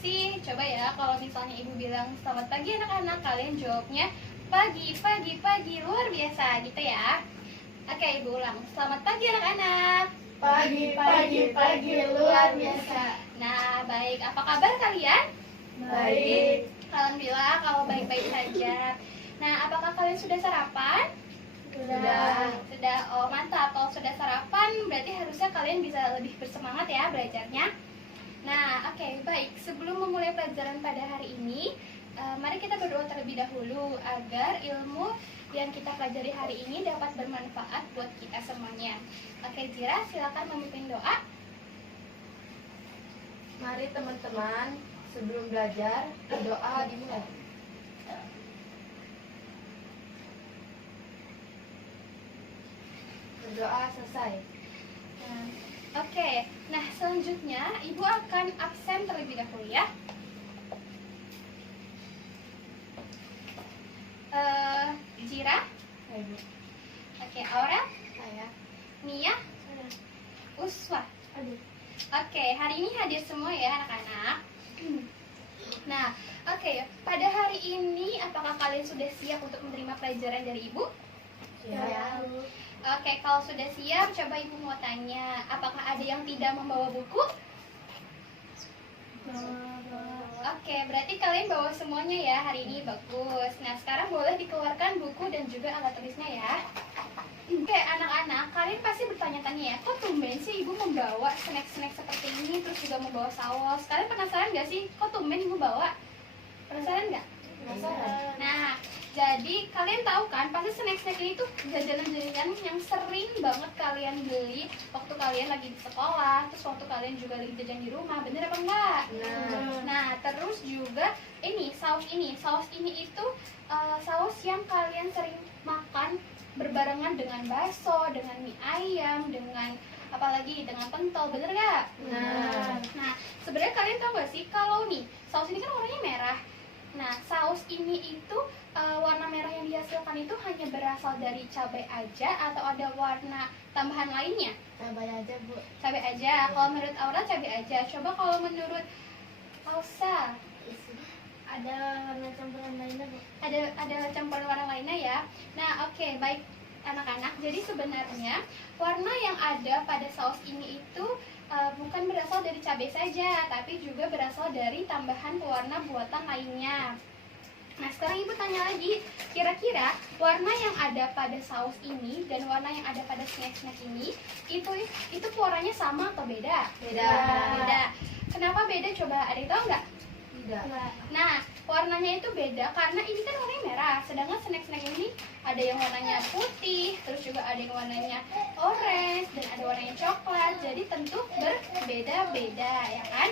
sih? Coba ya, kalau misalnya ibu bilang selamat pagi anak-anak, kalian jawabnya pagi, pagi, pagi, luar biasa gitu ya. Oke, ibu ulang. Selamat pagi anak-anak. Pagi, pagi, pagi, luar biasa. Nah, baik. Apa kabar kalian? Baik. Alhamdulillah kalau baik-baik saja. Nah, apakah kalian sudah sarapan? Sudah. Oh, mantap. Kalau sudah sarapan, berarti harusnya kalian bisa lebih bersemangat ya belajarnya. Nah, oke, baik. Sebelum memulai pelajaran pada hari ini, mari kita berdoa terlebih dahulu agar ilmu yang kita pelajari hari ini dapat bermanfaat buat kita semuanya. Oke, Zira, silakan memimpin doa. Mari teman-teman, sebelum belajar, berdoa dimulai. Berdoa selesai. Oke, nah selanjutnya Ibu akan absen terlebih dahulu ya. Zira, Ibu. oke, Aura, Saya. Nia, Uswa. Oke, hari ini hadir semua ya anak-anak. Nah, oke, pada hari ini apakah kalian sudah siap untuk menerima pelajaran dari Ibu? Siap. Oke, kalau sudah siap, coba Ibu mau tanya, apakah ada yang tidak membawa buku? Oke, berarti kalian bawa semuanya ya hari ini, bagus. Nah, sekarang boleh dikeluarkan buku dan juga alat tulisnya ya. Oke, anak-anak, kalian pasti bertanya-tanya ya, kok tumben sih Ibu membawa snack-snack seperti ini, terus juga membawa saus. Kalian penasaran nggak sih, kok tumben Ibu bawa? Penasaran nggak? Penasaran. Nah, jadi kalian tahu kan, pasti snack-snack ini tuh jajanan-jajanan yang sering banget kalian beli waktu kalian lagi di sekolah, terus waktu kalian juga lagi jajan di rumah, bener apa enggak? Nah, terus juga saus ini itu saus yang kalian sering makan berbarengan dengan bakso, dengan mie ayam, dengan apalagi dengan pentol, bener nggak? Nah, sebenarnya kalian tahu nggak sih kalau nih saus ini kan warnanya merah. Nah, saus ini itu warna merah yang dihasilkan itu hanya berasal dari cabai aja atau ada warna tambahan lainnya? Cabai aja, Bu. Cabai aja. Kalau menurut Aura cabai aja. Coba kalau menurut Ausa, Ada warna campuran lainnya, Bu. ada campuran warna lainnya ya. Nah, oke, baik anak-anak. Jadi sebenarnya warna yang ada pada saus ini itu bukan berasal dari cabai saja, tapi juga berasal dari tambahan pewarna buatan lainnya. Nah, sekarang Ibu tanya lagi, kira-kira warna yang ada pada saus ini dan warna yang ada pada snack-snack ini itu pewarnanya sama atau beda? Beda. Kenapa beda? Coba ada yang tahu nggak? Tidak. Nah, warnanya itu beda karena ini kan warnanya merah, sedangkan snack-snack ini ada yang warnanya putih, terus juga ada yang warnanya orange, dan ada warnanya coklat, jadi tentu berbeda-beda, ya kan?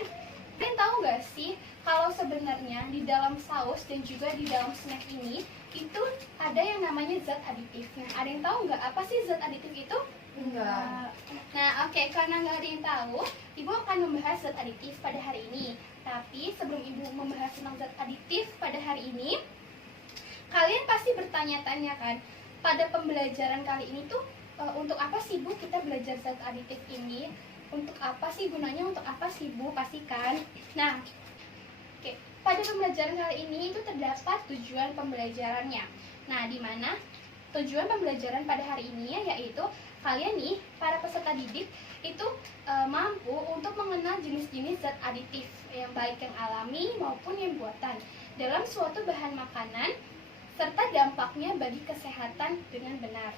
Kalian tahu nggak sih kalau sebenarnya di dalam saus dan juga di dalam snack ini itu ada yang namanya zat aditif. Nah, ada yang tahu nggak apa sih zat aditif itu? Enggak. Nah, oke, karena nggak ada yang tahu, Ibu akan membahas zat aditif pada hari ini. Tapi sebelum Ibu membahas tentang zat aditif pada hari ini, kalian pasti bertanya-tanya kan, pada pembelajaran kali ini tuh untuk apa sih Bu kita belajar zat aditif ini? Untuk apa sih gunanya? Untuk apa sih Bu? Pastikan. Nah, oke, pada pembelajaran kali ini itu terdapat tujuan pembelajarannya. Nah, di mana tujuan pembelajaran pada hari ini yaitu kalian nih, para peserta didik itu mampu untuk mengenal jenis-jenis zat aditif yang baik yang alami maupun yang buatan dalam suatu bahan makanan serta dampaknya bagi kesehatan dengan benar.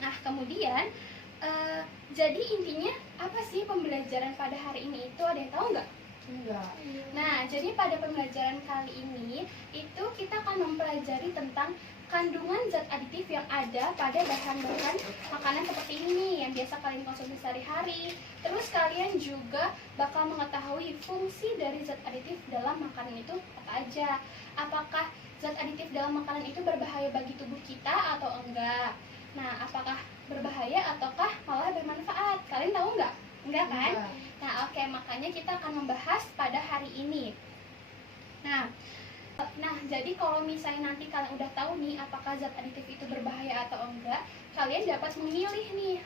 Nah, kemudian jadi intinya apa sih pembelajaran pada hari ini itu, ada yang tahu nggak? Enggak. Nah, jadi pada pembelajaran kali ini itu kita akan mempelajari tentang kandungan zat aditif yang ada pada bahan-bahan makanan seperti ini nih, yang biasa kalian konsumsi sehari-hari. Terus kalian juga bakal mengetahui fungsi dari zat aditif dalam makanan itu apa aja. Apakah zat aditif dalam makanan itu berbahaya bagi tubuh kita atau enggak? Nah, apakah berbahaya ataukah malah bermanfaat? Kalian tahu nggak? Enggak kan? Enggak. Nah, oke, makanya kita akan membahas pada hari ini. Nah, jadi kalau misalnya nanti kalian udah tahu nih apakah zat aditif itu berbahaya atau enggak, kalian dapat memilih nih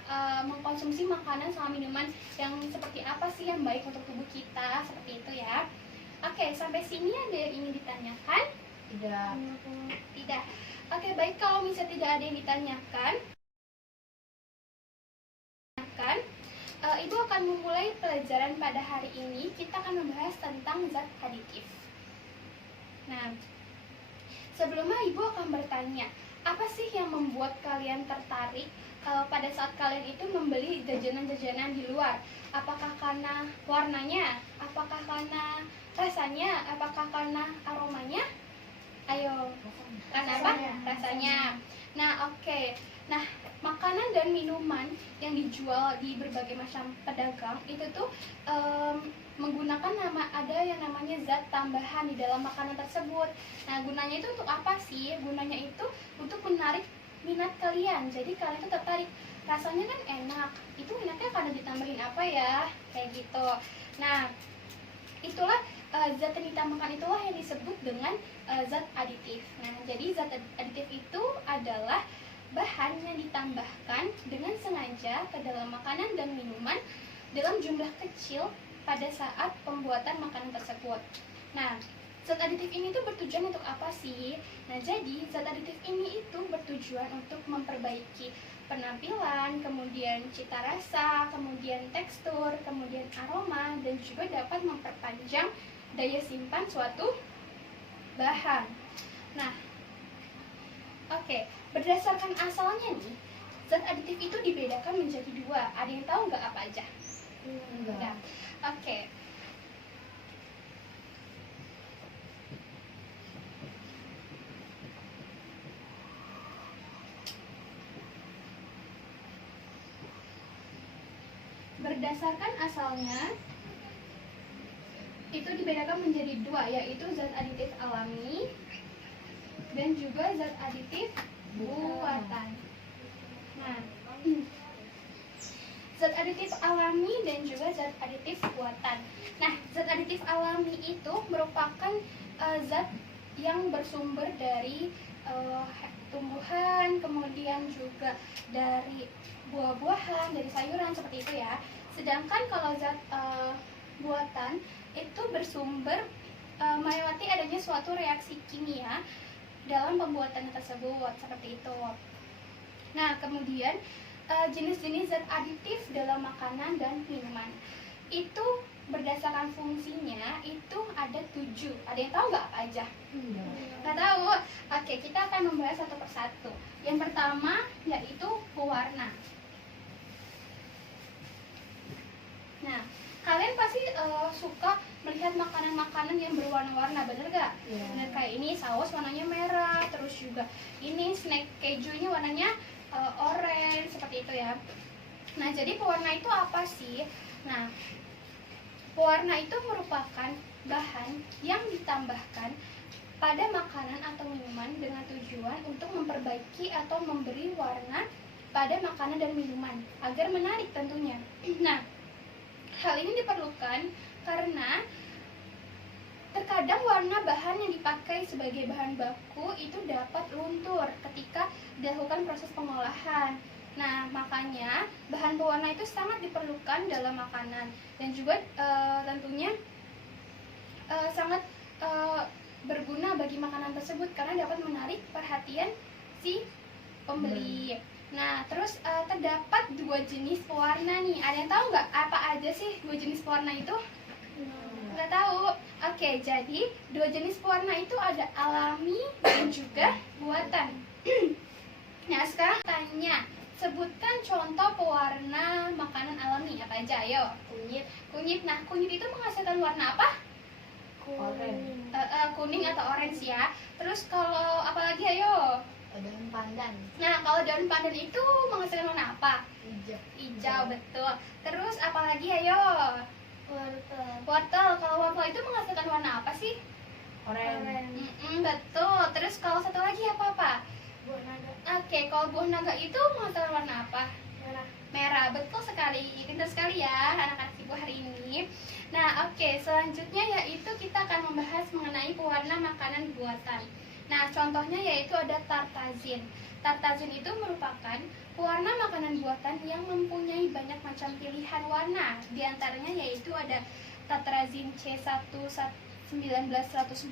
mengkonsumsi makanan sama minuman yang seperti apa sih yang baik untuk tubuh kita, seperti itu ya. Oke, sampai sini ada yang ingin ditanyakan? Tidak. Tidak. Oke, baik, kalau misalnya tidak ada yang ditanyakan, Ibu akan memulai pelajaran pada hari ini. Kita akan membahas tentang zat aditif. Nah, sebelumnya Ibu akan bertanya, apa sih yang membuat kalian tertarik pada saat kalian itu membeli jajanan-jajanan di luar? Apakah karena warnanya? Apakah karena rasanya? Apakah karena aromanya? Ayo, karena apa? Rasanya. Nah, oke. Nah, makanan dan minuman yang dijual di berbagai macam pedagang itu tuh menggunakan ada yang namanya zat tambahan di dalam makanan tersebut. Nah, gunanya itu untuk apa sih? Gunanya itu untuk menarik minat kalian. Jadi kalian tuh tertarik. Rasanya kan enak. Itu enaknya karena ditambahin apa ya? Kayak gitu. Nah, itulah zat yang ditambahkan itulah yang disebut dengan zat aditif. Nah, jadi zat aditif itu adalah bahan yang ditambahkan dengan sengaja ke dalam makanan dan minuman dalam jumlah kecil pada saat pembuatan makanan tersebut. Nah, zat aditif ini tuh bertujuan untuk apa sih? Nah, jadi zat aditif ini itu bertujuan untuk memperbaiki penampilan, kemudian cita rasa, kemudian tekstur, kemudian aroma, dan juga dapat memperpanjang daya simpan suatu bahan. Nah, oke, berdasarkan asalnya nih, zat aditif itu dibedakan menjadi dua. Ada yang tahu nggak apa aja? Enggak. Oke. Berdasarkan asalnya, itu dibedakan menjadi dua, yaitu zat aditif alami dan juga zat aditif buatan. Nah, zat aditif alami dan juga zat aditif buatan. Nah, zat aditif alami itu merupakan zat yang bersumber dari tumbuhan, kemudian juga dari buah-buahan, dari sayuran seperti itu ya. Sedangkan kalau zat buatan itu bersumber melewati adanya suatu reaksi kimia dalam pembuatan tersebut seperti itu. Nah, kemudian jenis-jenis zat aditif dalam makanan dan minuman itu berdasarkan fungsinya itu ada 7. Ada yang tahu nggak apa aja? Nggak tahu? Oke, kita akan membahas satu persatu. Yang pertama yaitu pewarna. Nah, kalian pasti suka melihat makanan-makanan yang berwarna-warna, bener gak? Yeah. Bener, kayak ini saus warnanya merah, terus juga ini snack keju ini warnanya orange, seperti itu ya. Nah, jadi pewarna itu apa sih? Nah, pewarna itu merupakan bahan yang ditambahkan pada makanan atau minuman dengan tujuan untuk memperbaiki atau memberi warna pada makanan dan minuman agar menarik tentunya. Nah, hal ini diperlukan karena terkadang warna bahan yang dipakai sebagai bahan baku itu dapat luntur ketika dilakukan proses pengolahan. Nah, makanya bahan pewarna itu sangat diperlukan dalam makanan dan juga tentunya sangat berguna bagi makanan tersebut karena dapat menarik perhatian si pembeli. Nah, terus terdapat 2 jenis pewarna nih. Ada yang tahu nggak apa aja sih 2 jenis pewarna itu? Nggak tahu. Oke, jadi 2 jenis pewarna itu ada alami dan juga buatan. Nah, sekarang tanya, sebutkan contoh pewarna makanan alami apa aja? Ayo. Kunyit. Kunyit. Nah, kunyit itu menghasilkan warna apa? Kuning atau orange ya. Terus kalau apa lagi? Ayo. Daun pandan. Nah, kalau daun pandan itu menghasilkan warna apa? Hijau. Hijau, betul. Terus apa lagi? Ayo. Wortel. Wortel. Kalau wortel itu menghasilkan warna apa sih? Oranye. Betul. Terus kalau satu lagi apa? Buah naga. Oke, kalau buah naga itu menghasilkan warna apa? Merah. Merah, betul sekali. Pintar sekali ya anak-anak ibu hari ini. Nah, oke, selanjutnya yaitu kita akan membahas mengenai pewarna makanan buatan. Nah, contohnya yaitu ada tartazin. Tartazin itu merupakan pewarna makanan buatan yang mempunyai banyak macam pilihan warna. Di antaranya yaitu ada tartrazin C119 1940,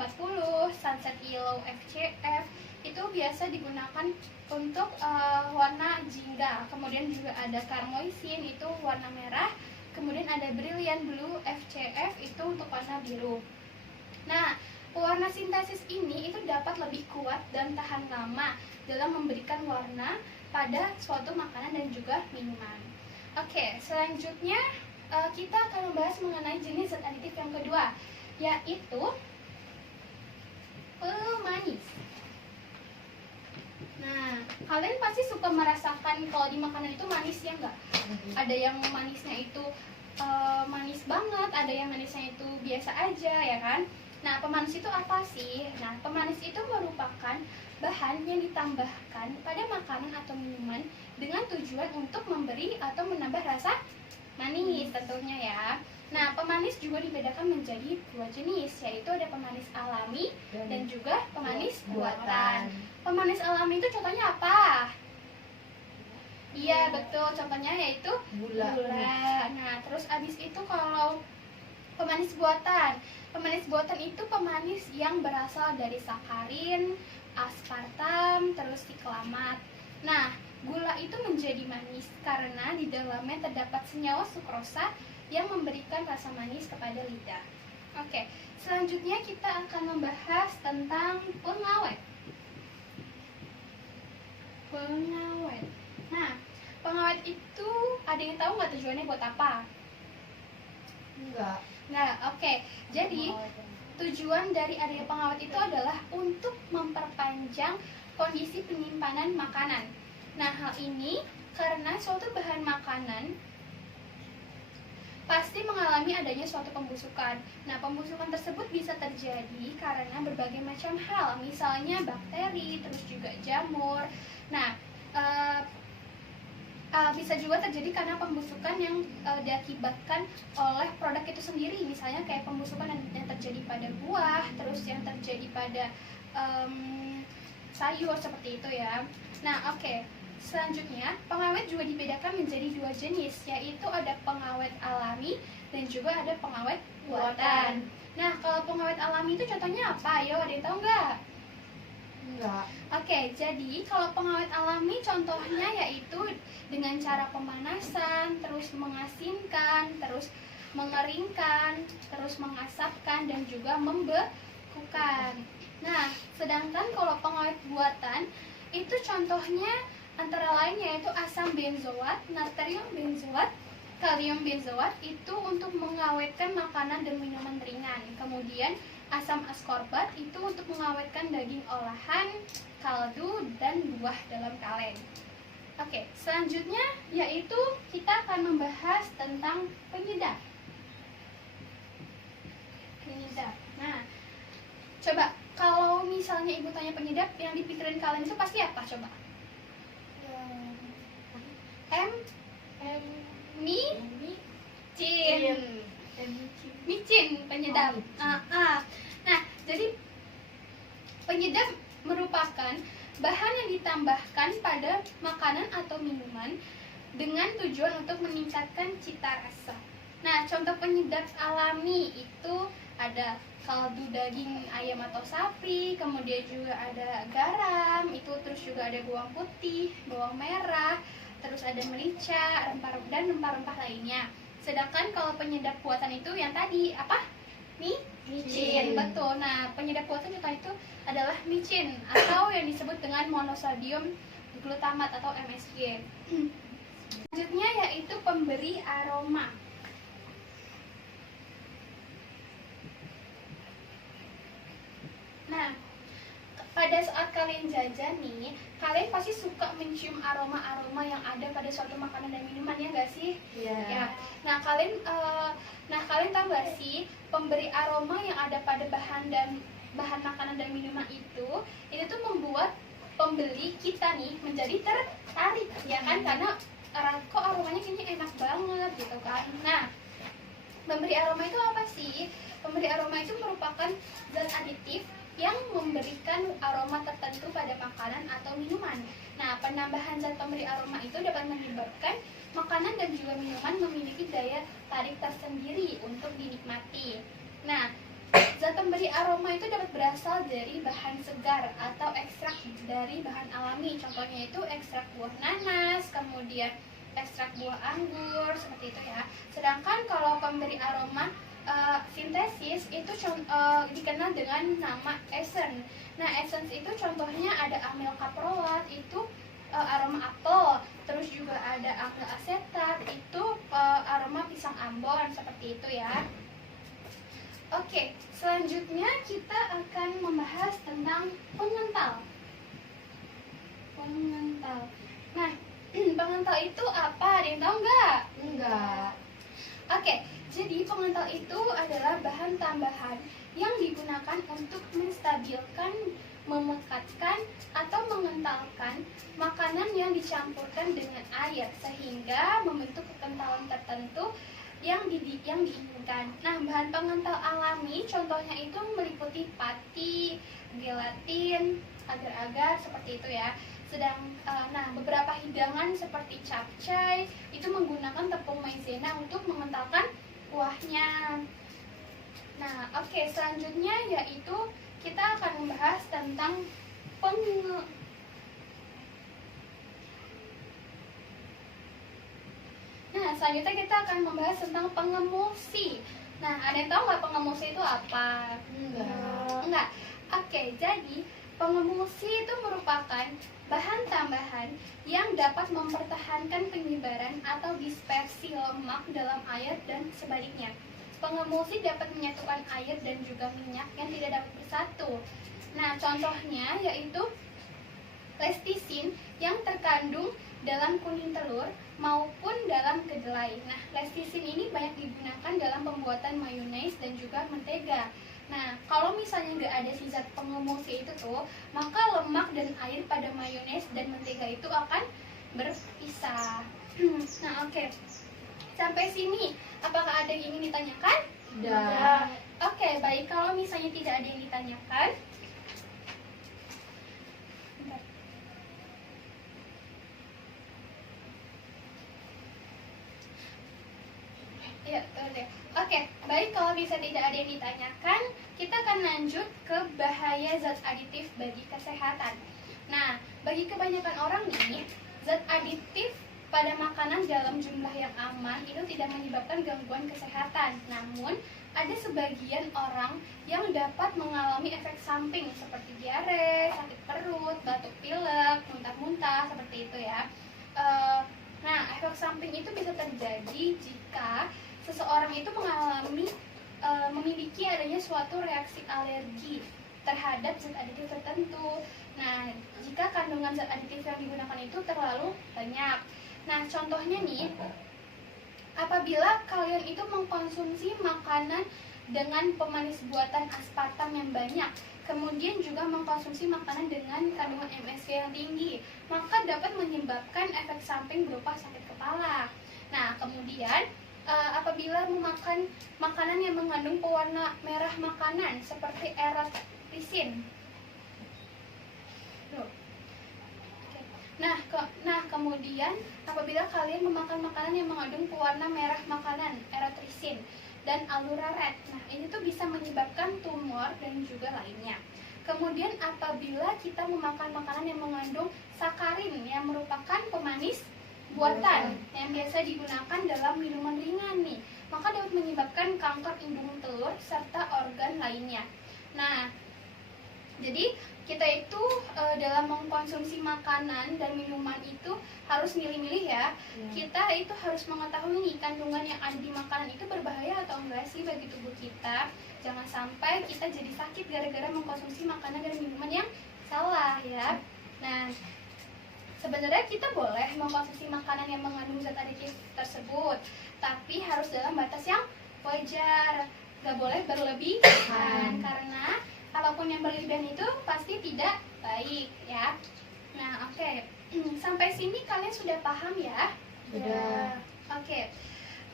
Sunset Yellow FCF itu biasa digunakan untuk warna jingga. Kemudian juga ada Carmoisin itu warna merah. Kemudian ada Brilliant Blue FCF itu untuk warna biru. Nah, pewarna sintesis ini itu dapat lebih kuat dan tahan lama dalam memberikan warna pada suatu makanan dan juga minuman. Oke, selanjutnya kita akan membahas mengenai jenis zat aditif yang kedua, yaitu pemanis. Nah, kalian pasti suka merasakan kalau di makanan itu manis ya enggak? Ada yang manisnya itu manis banget, ada yang manisnya itu biasa aja ya kan? Nah, pemanis itu apa sih? Nah, pemanis itu merupakan bahan yang ditambahkan pada makanan atau minuman dengan tujuan untuk memberi atau menambah rasa manis tentunya ya. Nah, pemanis juga dibedakan menjadi dua jenis, yaitu ada pemanis alami dan juga pemanis buatan. Pemanis alami itu contohnya apa? Iya, betul. Contohnya yaitu Gula. Nah, terus abis itu kalau pemanis buatan. Pemanis buatan itu pemanis yang berasal dari sakarin, aspartam, terus siklamat. Nah, gula itu menjadi manis karena di dalamnya terdapat senyawa sukrosa yang memberikan rasa manis kepada lidah. Oke, selanjutnya kita akan membahas tentang pengawet. Pengawet. Nah, pengawet itu ada yang tahu nggak tujuannya buat apa? Enggak. Nah, oke. Jadi tujuan dari adanya pengawet itu adalah untuk memperpanjang kondisi penyimpanan makanan. Nah, hal ini karena suatu bahan makanan pasti mengalami adanya suatu pembusukan. Nah, pembusukan tersebut bisa terjadi karena berbagai macam hal, misalnya bakteri, terus juga jamur. Nah, bisa juga terjadi karena pembusukan yang diakibatkan oleh produk itu sendiri, misalnya kayak pembusukan yang terjadi pada buah, terus yang terjadi pada sayur seperti itu ya. Nah, oke. Selanjutnya, pengawet juga dibedakan menjadi dua jenis, yaitu ada pengawet alami dan juga ada pengawet buatan. Nah, kalau pengawet alami itu contohnya apa? Yo, ada yang tahu nggak? Enggak. Oke, jadi kalau pengawet alami contohnya yaitu dengan cara pemanasan, terus mengasinkan, terus mengeringkan, terus mengasapkan, dan juga membekukan. Nah, sedangkan kalau pengawet buatan itu contohnya antara lain yaitu asam benzoat, natrium benzoat, kalium benzoat itu untuk mengawetkan makanan dan minuman ringan. Kemudian asam askorbat itu untuk mengawetkan daging olahan, kaldu, dan buah dalam kaleng. Oke, selanjutnya yaitu kita akan membahas tentang penyedap. Penyedap. Nah, coba kalau misalnya ibu tanya penyedap, yang dipikirin kalian itu pasti apa coba? Micin penyedap. Nah, jadi penyedap merupakan bahan yang ditambahkan pada makanan atau minuman dengan tujuan untuk meningkatkan cita rasa. Nah, contoh penyedap alami itu ada kaldu daging ayam atau sapi, kemudian juga ada garam, itu terus juga ada bawang putih, bawang merah, terus ada merica, dan rempah-rempah lainnya. Sedangkan kalau penyedap buatan itu yang tadi apa? Micin. Betul. Nah, penyedap buatan contoh itu adalah micin atau yang disebut dengan monosodium glutamat atau MSG. Selanjutnya yaitu pemberi aroma. Nah, pada saat kalian jajan nih, kalian pasti suka mencium aroma-aroma yang ada pada suatu makanan dan minuman, ya nggak sih? Iya. Ya. Nah, kalian tahu nggak sih pemberi aroma yang ada pada bahan makanan dan minuman itu tuh membuat pembeli kita nih menjadi tertarik, ya kan? Karena kok aromanya kayaknya enak banget gitu kan. Nah, pemberi aroma itu apa sih? Pemberi aroma itu merupakan zat aditif yang memberikan aroma tertentu pada makanan atau minuman. Nah, penambahan zat pemberi aroma itu dapat menyebabkan makanan dan juga minuman memiliki daya tarik tersendiri untuk dinikmati. Nah, Zat pemberi aroma itu dapat berasal dari bahan segar atau ekstrak dari bahan alami. Contohnya itu ekstrak buah nanas, kemudian ekstrak buah anggur, seperti itu ya. Sedangkan kalau pemberi aroma sintesis itu dikenal dengan nama essence. Nah, essence itu contohnya ada amil kaproat, itu aroma apel. Terus juga ada amil asetat, itu aroma pisang ambon, seperti itu ya. Oke, selanjutnya kita akan membahas tentang pengental. Nah, pengental itu apa? Ada yang tahu nggak? Enggak. Oke, jadi pengental itu adalah bahan tambahan yang digunakan untuk menstabilkan, memekatkan, atau mengentalkan makanan yang dicampurkan dengan air sehingga membentuk kekentalan tertentu yang diinginkan. Nah, bahan pengental alami contohnya itu meliputi pati, gelatin, agar-agar, seperti itu ya. Nah, beberapa hidangan seperti capcay itu menggunakan tepung maizena untuk mengentalkan kuahnya. Nah, oke, selanjutnya yaitu kita akan membahas tentang Nah, selanjutnya kita akan membahas tentang pengemulsi. Nah, ada yang tahu nggak pengemulsi itu apa? Enggak. Oke, jadi pengemulsi itu merupakan bahan tambahan yang dapat mempertahankan penyebaran atau dispersi lemak dalam air dan sebaliknya. Pengemulsi dapat menyatukan air dan juga minyak yang tidak dapat bersatu. Nah, contohnya yaitu lestisin yang terkandung dalam kuning telur maupun dalam kedelai. Nah, lestisin ini banyak digunakan dalam pembuatan mayones dan juga mentega. Nah, kalau misalnya nggak ada si zat pengemulsi itu tuh, maka lemak dan air pada mayones dan mentega itu akan berpisah. Nah, oke. Sampai sini, apakah ada yang ingin ditanyakan? Sudah. Oke, baik. Kalau misalnya tidak ada yang ditanyakan, bentar. Ya, oke, baik, kalau bisa tidak ada yang ditanyakan, kita akan lanjut ke bahaya zat aditif bagi kesehatan. Nah, bagi kebanyakan orang nih, zat aditif pada makanan dalam jumlah yang aman itu tidak menyebabkan gangguan kesehatan. Namun, ada sebagian orang yang dapat mengalami efek samping seperti diare, sakit perut, batuk pilek, muntah-muntah, seperti itu ya. Nah, efek samping itu bisa terjadi jika seseorang itu memiliki adanya suatu reaksi alergi terhadap zat aditif tertentu. Nah, jika kandungan zat aditif yang digunakan itu terlalu banyak. Nah, contohnya nih, apabila kalian itu mengkonsumsi makanan dengan pemanis buatan aspartam yang banyak, kemudian juga mengkonsumsi makanan dengan kandungan MSG yang tinggi, maka dapat menyebabkan efek samping berupa sakit kepala. Nah, kemudian apabila memakan makanan yang mengandung pewarna merah makanan seperti erythricin. Nah, kemudian apabila kalian memakan makanan yang mengandung pewarna merah makanan, erythricin dan aluraret, nah ini tuh bisa menyebabkan tumor dan juga lainnya. Kemudian apabila kita memakan makanan yang mengandung sakarin yang merupakan pemanis buatan yang biasa digunakan dalam minuman ringan nih, maka dapat menyebabkan kanker indung telur serta organ lainnya. Nah, jadi kita itu dalam mengkonsumsi makanan dan minuman itu harus milih-milih ya. Kita itu harus mengetahui nih kandungan yang ada di makanan itu berbahaya atau enggak sih bagi tubuh kita. Jangan sampai kita jadi sakit gara-gara mengkonsumsi makanan dan minuman yang salah ya. Nah, sebenarnya kita boleh mengkonsumsi makanan yang mengandung zat aditif tersebut, tapi harus dalam batas yang wajar. Gak boleh berlebihan, karena apapun yang berlebihan itu pasti tidak baik ya. Nah, oke. Sampai sini kalian sudah paham ya? Sudah. Oke.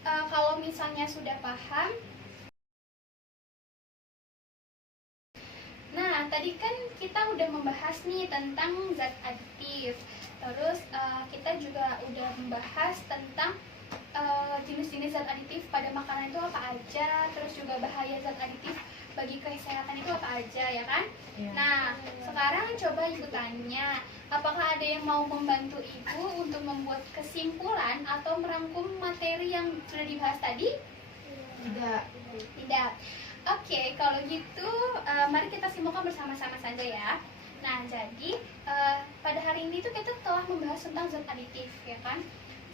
Kalau misalnya sudah paham, nah tadi kan kita udah membahas nih tentang zat aditif. Terus kita juga udah membahas tentang jenis-jenis zat aditif pada makanan itu apa aja, terus juga bahaya zat aditif bagi kesehatan itu apa aja ya kan? Iya. Nah, sekarang coba Ibu tanya, apakah ada yang mau membantu Ibu untuk membuat kesimpulan atau merangkum materi yang sudah dibahas tadi? Tidak. Tidak. Oke, kalau gitu mari kita simpulkan bersama-sama saja ya. Nah, jadi pada hari ini tuh kita telah membahas tentang zat aditif ya kan?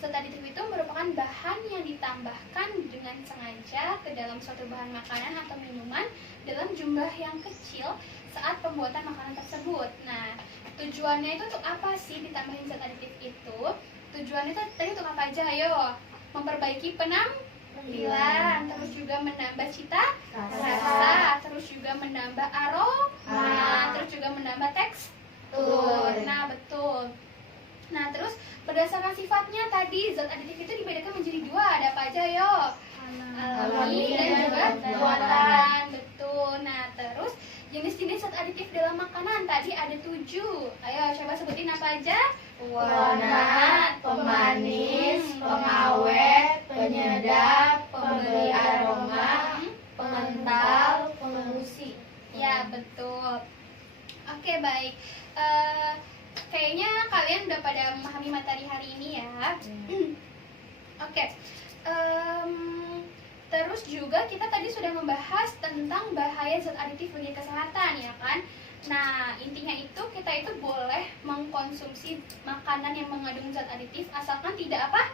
Zat aditif itu merupakan bahan yang ditambahkan dengan sengaja ke dalam suatu bahan makanan atau minuman dalam jumlah yang kecil saat pembuatan makanan tersebut. Nah, tujuannya itu untuk apa sih ditambahin zat aditif itu? Tujuannya itu tadi untuk apa aja? Ayo, memperbaiki penampilan, terus juga menambah cita rasa, terus juga menambah aroma, terus juga menambah tekstur. Nah, betul. Nah, terus berdasarkan sifatnya tadi zat aditif itu dibedakan menjadi dua. Ada apa aja, yo? Alami dan juga buatan. Betul. Nah, terus jenis-jenis zat aditif dalam makanan tadi ada 7. Ayo coba sebutin apa aja? Warna, pemanis, pengawet, penyedap, pemberi aroma, pengental, pengembusi. Ya, betul. Oke, baik. Kayaknya kalian udah pada memahami materi hari ini ya. Oke. Terus juga kita tadi sudah membahas tentang bahaya zat aditif bagi kesehatan ya kan. Nah, intinya itu kita itu boleh mengkonsumsi makanan yang mengandung zat aditif asalkan tidak apa?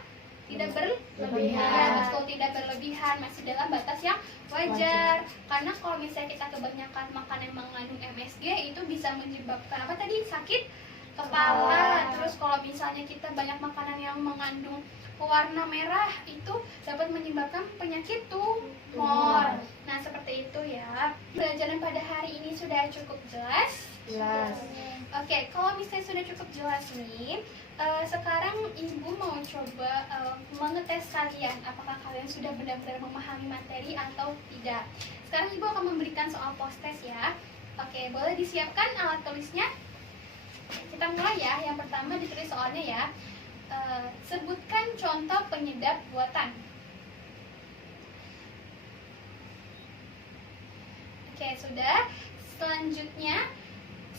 Tidak berlebihan. Betul, tidak berlebihan, masih dalam batas yang wajar. Karena kalau misalnya kita kebanyakan makan yang mengandung MSG itu bisa menyebabkan apa tadi? Sakit kepala. Terus kalau misalnya kita banyak makanan yang mengandung pewarna merah itu dapat menyebabkan penyakit tumor. Nah, seperti itu ya. Pelajaran pada hari ini sudah cukup jelas? Jelas. Oke, kalau misalnya sudah cukup jelas nih, sekarang Ibu mau coba mengetes kalian apakah kalian sudah benar-benar memahami materi atau tidak. Sekarang Ibu akan memberikan soal post-test ya. Oke, boleh disiapkan alat tulisnya? Kita mulai ya. Yang pertama ditulis soalnya ya. Sebutkan contoh penyedap buatan. Oke, sudah. Selanjutnya,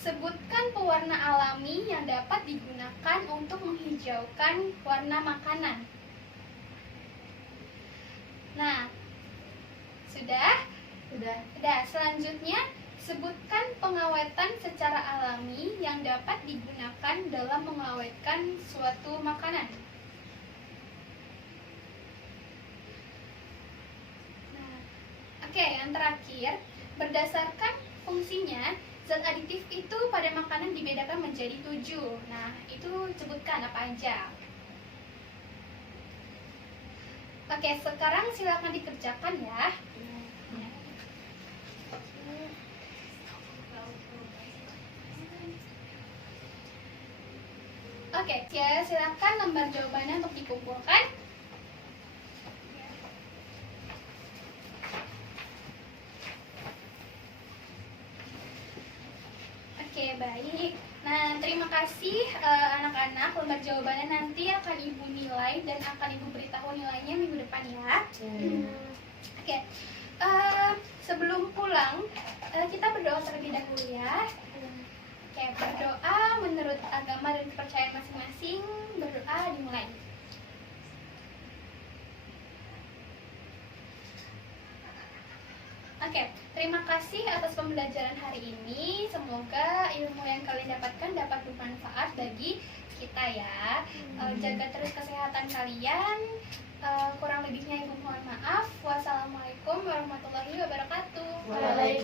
sebutkan pewarna alami yang dapat digunakan untuk menghijaukan warna makanan. Nah, sudah? Sudah. Selanjutnya, sebutkan pengawetan secara alami yang dapat digunakan dalam mengawetkan suatu makanan. Nah, oke, yang terakhir, berdasarkan fungsinya, zat aditif itu pada makanan dibedakan menjadi 7. Nah, itu sebutkan apa aja. Oke, sekarang silakan dikerjakan ya. Oke, ya silakan lembar jawabannya untuk dikumpulkan. Oke, baik. Nah, terima kasih anak-anak. Lembar jawabannya nanti akan Ibu nilai dan akan Ibu beritahu nilainya minggu depan ya. Oke, sebelum pulang kita berdoa terlebih dahulu ya. Oke, berdoa menurut agama dan kepercayaan masing-masing. Berdoa dimulai. Oke, terima kasih atas pembelajaran hari ini. Semoga ilmu yang kalian dapatkan dapat bermanfaat bagi kita ya. Jaga terus kesehatan kalian. Kurang lebihnya Ibu mohon maaf. Wassalamualaikum warahmatullahi wabarakatuh.